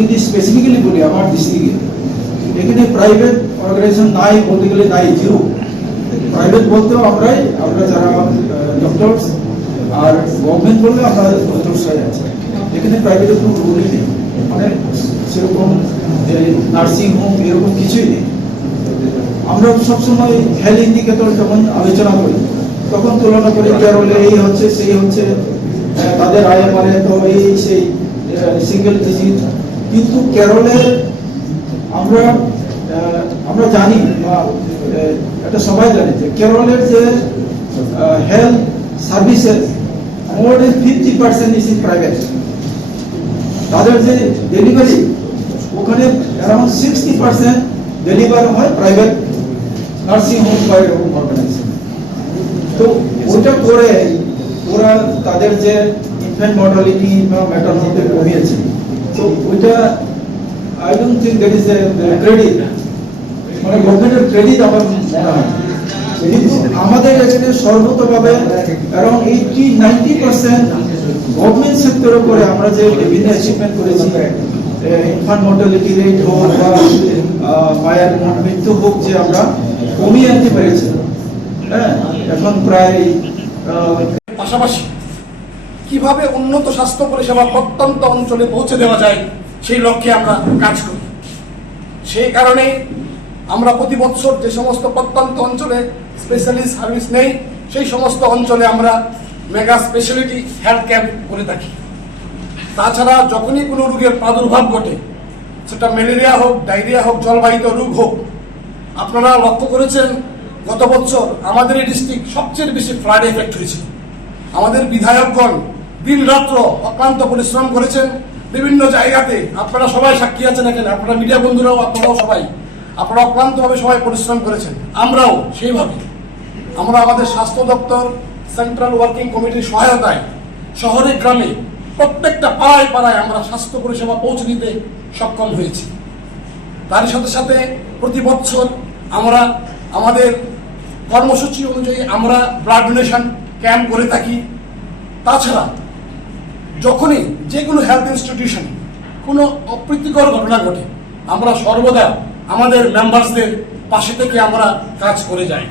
যদি স্পেসিফিক্যালি বলি, আমার ডিস্ট্রিক্টে এখানে প্রাইভেট অর্গানাইজেশন নাই বলতে গেলে নাই জিরো প্রাইভেট বলতেও আমরাই, আমরা যারা ডক্টরস আর গভর্নমেন্ট বললে আমরা ডক্টরসরাই আছে। এখানে প্রাইভেটের কোনো রুলই নেই। মানে সেরকম নার্সিং হোম এরকম কিছুই নেই। আমরা সবসময় হেলথ ইন্ডিকেটর যখন আলোচনা করি, তখন তুলনা করি কেরলে এই হচ্ছে, সেই হচ্ছে তাদের আয় মানে তো এই সেই সিঙ্গেল ডিজিট কিন্তু কেরলে আমরা আমরা জানি বা এটা সবাই জানে যে কেরলের যে health services more than fifty percent is in private তাদের যে ডেলিভারি ওখানে অ্যারাউন্ড সিক্সটি পার্সেন্ট ডেলিভার হয় প্রাইভেট নার্সিং হোম বা এরকম অর্গানাইজেশন তো ওইটা করে ওরা তাদের যে ইনফ্যান্ট মর্টালিটি বা ম্যাটারনিটি কমিয়েছে। তো I don't think that is a credit মানে গভর্নমেন্টের ক্রেডিট আমার মনে হয় কিন্তু আমাদের এখানে সর্বতভাবে around eighty ninety percent government সেক্টরের উপরে আমরা যে বিভিন্ন অ্যাচিভমেন্ট করেছি ইনফান্ট মর্টালিটি রেট হোক বা মায়ের মৃত্যু হোক যে আমরা কমিয়ে আনতে পেরেছি। হ্যাঁ এখন প্রায় পাশাপাশি কীভাবে উন্নত স্বাস্থ্য পরিষেবা প্রত্যন্ত অঞ্চলে পৌঁছে দেওয়া যায়? সেই লক্ষ্যে আমরা কাজ করি। সেই কারণে আমরা প্রতি বছর যে সমস্ত প্রত্যন্ত অঞ্চলে স্পেশালিস্ট সার্ভিস নেই, সেই সমস্ত অঞ্চলে আমরা মেগা স্পেশালিটি হেলথ ক্যাম্প করে থাকি। তাছাড়া যখনই কোনো রোগের প্রাদুর্ভাব ঘটে, সেটা ম্যালেরিয়া হোক ডায়রিয়া হোক, জলবাহিত রোগ হোক, আপনারা লক্ষ্য করেছেন, গত বছর আমাদের এই ডিস্ট্রিক্ট সবচেয়ে বেশি ফ্লাড এফেক্ট হয়েছিল। আমাদের বিধায়কগণ দিন রাত্র অক্লান্ত পরিশ্রম করেছেন বিভিন্ন জায়গাতে আপনারা সবাই সাক্ষী আছেন এখানে, আপনারা মিডিয়া বন্ধুরাও, আপনারাও সবাই। আপনারা অক্লান্তভাবে সবাই পরিশ্রম করেছেন। আমরাও সেইভাবে। আমরা আমাদের স্বাস্থ্য দপ্তর সেন্ট্রাল ওয়ার্কিং কমিটির সহায়তায় শহরে গ্রামে প্রত্যেকটা পাড়ায় পাড়ায় আমরা স্বাস্থ্য পরিষেবা পৌঁছে দিতে সক্ষম হয়েছি। তারই সাথে সাথে প্রতি বছর আমরা আমাদের কর্মসূচি অনুযায়ী আমরা ব্লাড ডোনেশন ক্যাম্প করে থাকি। তাছাড়া যখনই যে কোনো হেলথ ইনস্টিটিউশন কোনো অপ্রীতিকর ঘটনা ঘটে, আমরা সর্বদা আমাদের মেম্বার্সদের পাশে থেকে আমরা কাজ করে যাই।